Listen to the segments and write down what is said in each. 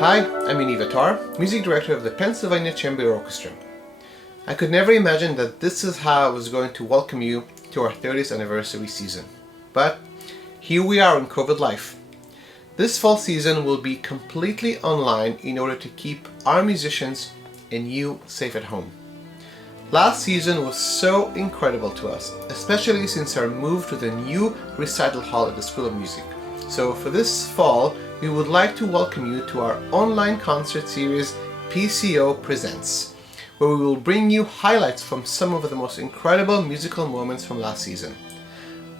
Hi, I'm James Attar, Music Director of the Pennsylvania Chamber Orchestra. I could never imagine that this is how I was going to welcome you to our 30th anniversary season. But here we are in COVID life. This fall season will be completely online in order to keep our musicians and you safe at home. Last season was so incredible to us, especially since our move to the new recital hall at the School of Music. So for this fall, we would like to welcome you to our online concert series PCO Presents, where we will bring you highlights from some of the most incredible musical moments from last season.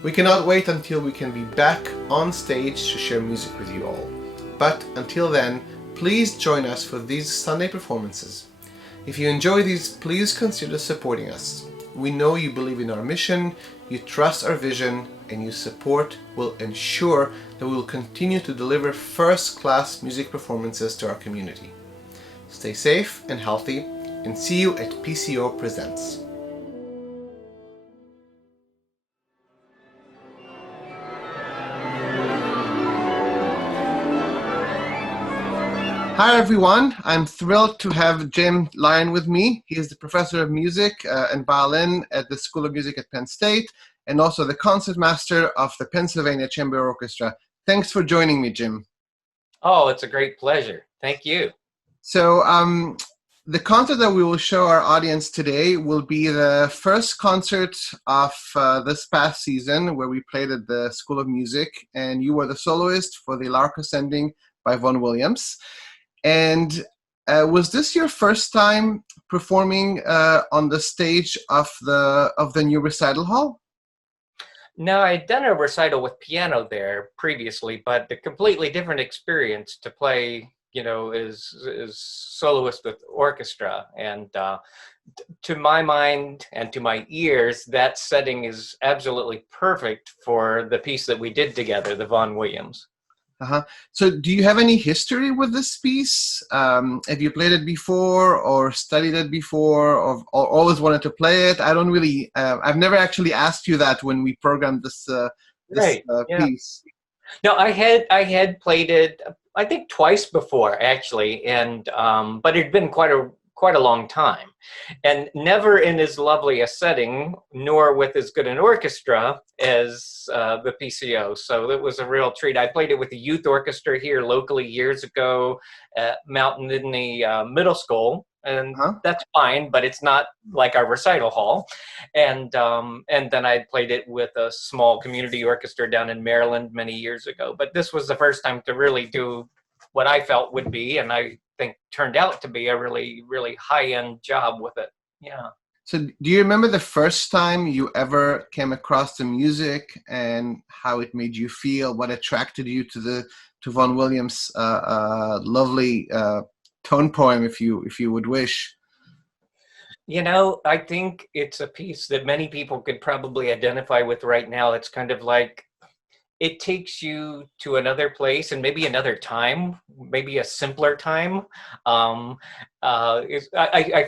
We cannot wait until we can be back on stage to share music with you all. But until then, please join us for these Sunday performances. If you enjoy these, please consider supporting us. We know you believe in our mission, you trust our vision, and your support will ensure that we will continue to deliver first-class music performances to our community. Stay safe and healthy, and see you at PCO Presents. Hi everyone, I'm thrilled to have James Lyon with me. He is the professor of music and violin at the School of Music at Penn State and also the concertmaster of the Pennsylvania Chamber Orchestra. Thanks for joining me, Jim. Oh, it's a great pleasure. Thank you. So the concert that we will show our audience today will be the first concert of this past season where we played at the School of Music, and you were the soloist for the Lark Ascending by Vaughan Williams. And was this your first time performing on the stage of the new recital hall? No, I'd done a recital with piano there previously, but a completely different experience to play, is soloist with orchestra. And to my mind and to my ears, that setting is absolutely perfect for the piece that we did together, the Vaughan Williams. So do you have any history with this piece? Have you played it before or studied it before or always wanted to play it? I don't really, I've never actually asked you that when we programmed this, Right. Yeah. piece. No, I had played it, I think twice before actually, and but it'd been quite a long time, and never in as lovely a setting, nor with as good an orchestra as the PCO. So that was a real treat. I played it with the youth orchestra here locally years ago at Mountain Nittany Middle School, and that's fine, but it's not like our recital hall. And then I played it with a small community orchestra down in Maryland many years ago. But this was the first time to really do what I felt would be, and I think turned out to be, a really, really high-end job with it. Yeah. So do you remember the first time you ever came across the music and how it made you feel, what attracted you to Vaughan Williams' lovely tone poem, if you would wish? I think it's a piece that many people could probably identify with right now. It's kind of like, it takes you to another place and maybe another time, maybe a simpler time. I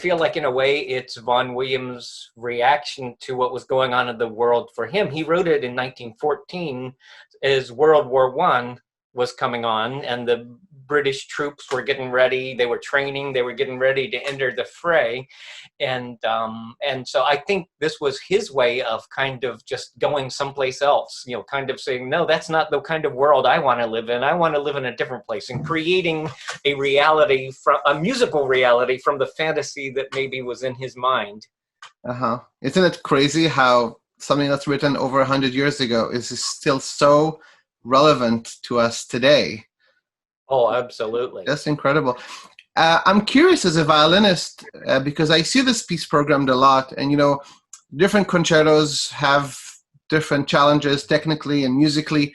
feel like in a way it's Vaughan Williams' reaction to what was going on in the world for him. He wrote it in 1914 as World War I was coming on and the British troops were getting ready. They were training. They were getting ready to enter the fray, and so I think this was his way of kind of just going someplace else. Kind of saying, no, that's not the kind of world I want to live in. I want to live in a different place, and creating a reality, from a musical reality, from the fantasy that maybe was in his mind. Isn't it crazy how something that's written over 100 years ago is still so relevant to us today? Oh, absolutely. That's incredible. I'm curious as a violinist, because I see this piece programmed a lot, and different concertos have different challenges technically and musically.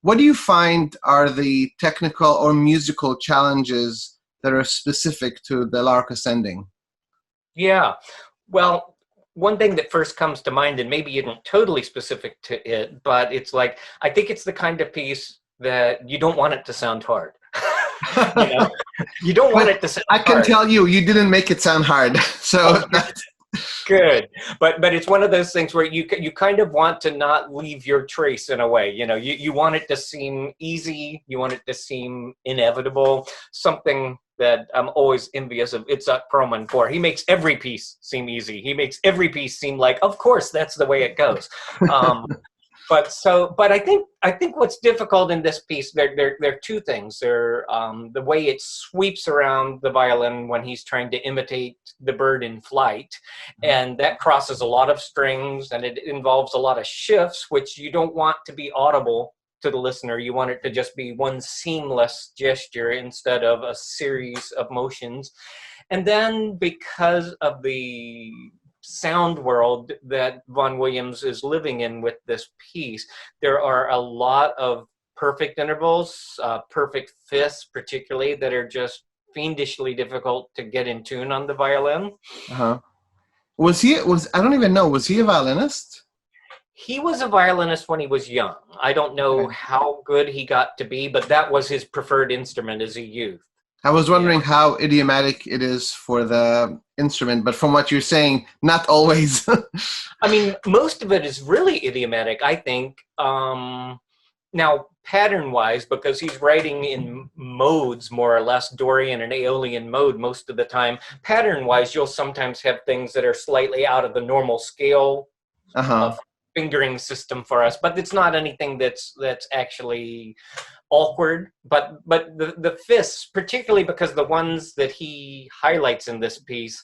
What do you find are the technical or musical challenges that are specific to the Lark Ascending? Yeah, well, one thing that first comes to mind, and maybe isn't totally specific to it, but it's like, I think it's the kind of piece that you don't want it to sound hard. You don't want it to sound hard. I can tell you didn't make it sound hard. So Good, but it's one of those things where you kind of want to not leave your trace in a way. You want it to seem easy, you want it to seem inevitable, something that I'm always envious of Itzhak Perlman for. He makes every piece seem easy. He makes every piece seem like, of course, that's the way it goes. But I think what's difficult in this piece, there are two things. There, the way it sweeps around the violin when he's trying to imitate the bird in flight, and that crosses a lot of strings, and it involves a lot of shifts, which you don't want to be audible to the listener. You want it to just be one seamless gesture instead of a series of motions. And then because of the sound world that Vaughan Williams is living in with this piece, there are a lot of perfect intervals, perfect fifths particularly, that are just fiendishly difficult to get in tune on the violin. Uh-huh. I don't even know, was he a violinist? He was a violinist when he was young. I don't know how good he got to be, but that was his preferred instrument as a youth. I was wondering how idiomatic it is for the instrument, but from what you're saying, not always. I mean, most of it is really idiomatic, I think. Now, pattern-wise, because he's writing in modes, more or less, Dorian and Aeolian mode most of the time, pattern-wise, you'll sometimes have things that are slightly out of the normal scale of fingering system for us, but it's not anything that's actually awkward. But the fifths, particularly because the ones that he highlights in this piece,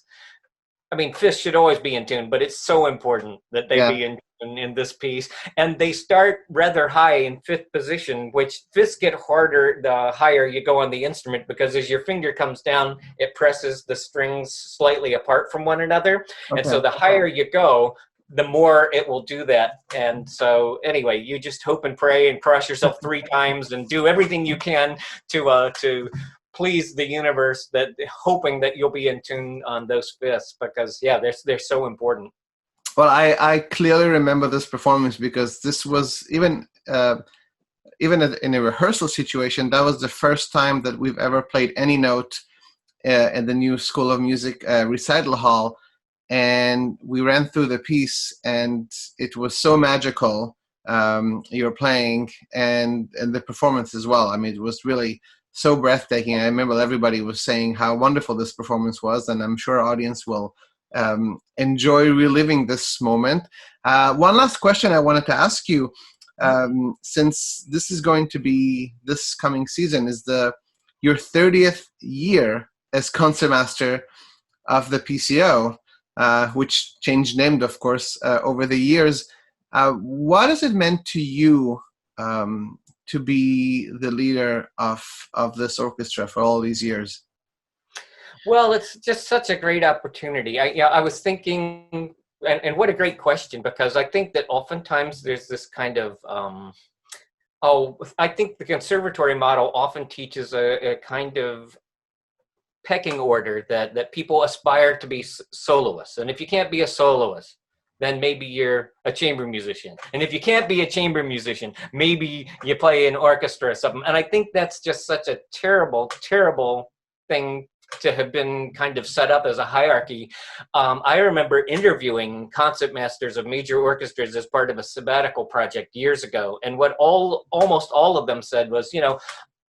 I mean, fifths should always be in tune, but it's so important that they be in this piece. And they start rather high in fifth position, which fifths get harder the higher you go on the instrument, because as your finger comes down, it presses the strings slightly apart from one another. And so the higher you go, the more it will do that. And so anyway, you just hope and pray and cross yourself 3 times and do everything you can to please the universe, that hoping that you'll be in tune on those fifths, because they're so important. Well, I clearly remember this performance, because this was even in a rehearsal situation, that was the first time that we've ever played any note in the new School of Music recital hall. And we ran through the piece, and it was so magical. You were playing, and the performance as well. I mean, it was really so breathtaking. I remember everybody was saying how wonderful this performance was, and I'm sure our audience will enjoy reliving this moment. One last question I wanted to ask you, since this is going to be this coming season, is your 30th year as concertmaster of the PCO. Which changed name, of course, over the years. What has it meant to you to be the leader of this orchestra for all these years? Well, it's just such a great opportunity. I was thinking, and what a great question, because I think that oftentimes there's this kind of, I think the conservatory model often teaches a kind of pecking order that people aspire to be soloists. And if you can't be a soloist, then maybe you're a chamber musician. And if you can't be a chamber musician, maybe you play in orchestra or something. And I think that's just such a terrible, terrible thing to have been kind of set up as a hierarchy. I remember interviewing concertmasters of major orchestras as part of a sabbatical project years ago. And what almost all of them said was,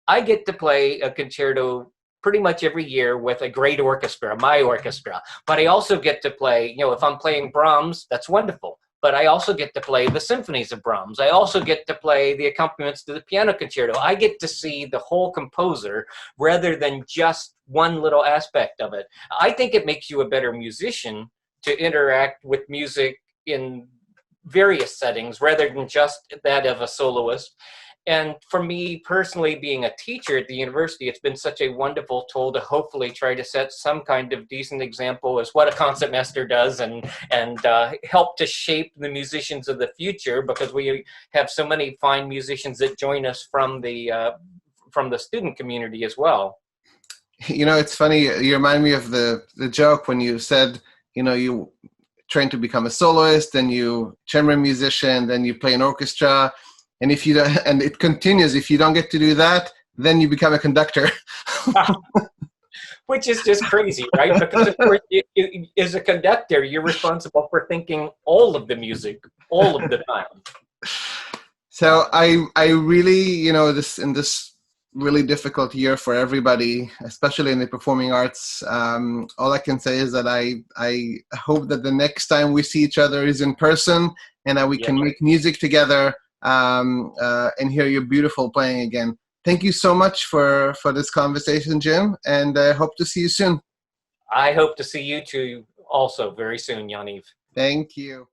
I get to play a concerto pretty much every year with a great orchestra, my orchestra. But I also get to play, if I'm playing Brahms, that's wonderful. But I also get to play the symphonies of Brahms. I also get to play the accompaniments to the piano concerto. I get to see the whole composer rather than just one little aspect of it. I think it makes you a better musician to interact with music in various settings rather than just that of a soloist. And for me personally, being a teacher at the university, it's been such a wonderful tool to hopefully try to set some kind of decent example as what a concertmaster does, and help to shape the musicians of the future, because we have so many fine musicians that join us from the student community as well. It's funny. You remind me of the joke when you said, you train to become a soloist, then you chamber musician, then you play an orchestra. And if you don't, and it continues, if you don't get to do that, then you become a conductor. which is just crazy, right? Because of course, as a conductor, you're responsible for thinking all of the music all of the time. So I really, this in this really difficult year for everybody, especially in the performing arts, all I can say is that I hope that the next time we see each other is in person, and that we Yeah. can make music together, and hear your beautiful playing again. Thank you so much for this conversation, Jim, and I hope to see you soon. I hope to see you two also very soon, Yaniv. Thank you.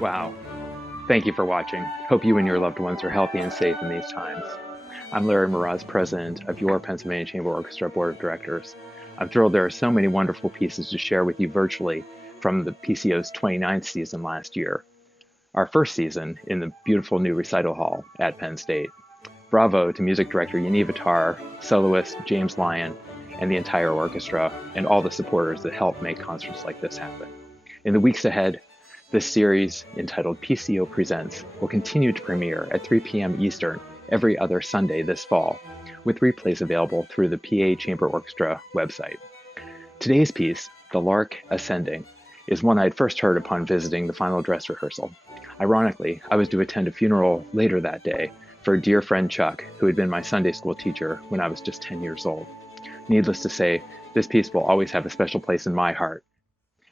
Wow. Thank you for watching. Hope you and your loved ones are healthy and safe in these times. I'm Larry Mraz, president of your Pennsylvania Chamber Orchestra Board of Directors. I'm thrilled there are so many wonderful pieces to share with you virtually from the PCO's 29th season last year, our first season in the beautiful new recital hall at Penn State. Bravo to music director James Attar, soloist James Lyon, and the entire orchestra, and all the supporters that help make concerts like this happen. In the weeks ahead, this series, entitled PCO Presents, will continue to premiere at 3 p.m. Eastern every other Sunday this fall, with replays available through the PA Chamber Orchestra website. Today's piece, The Lark Ascending, is one I had first heard upon visiting the final dress rehearsal. Ironically, I was to attend a funeral later that day for a dear friend Chuck, who had been my Sunday school teacher when I was just 10 years old. Needless to say, this piece will always have a special place in my heart.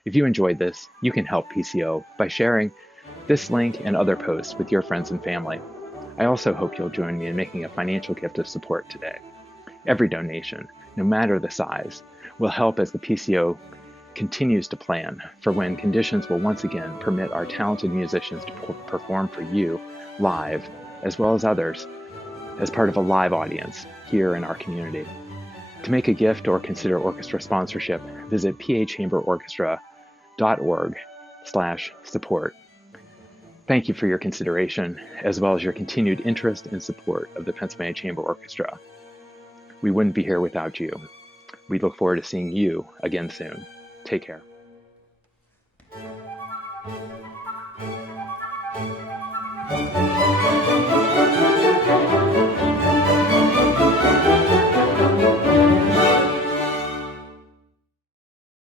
If you enjoyed this, you can help PCO by sharing this link and other posts with your friends and family. I also hope you'll join me in making a financial gift of support today. Every donation, no matter the size, will help as the PCO continues to plan for when conditions will once again permit our talented musicians to perform for you live, as well as others, as part of a live audience here in our community. To make a gift or consider orchestra sponsorship, visit pachamberorchestra.org/support. Thank you for your consideration, as well as your continued interest and support of the Pennsylvania Chamber Orchestra. We wouldn't be here without you. We look forward to seeing you again soon. Take care.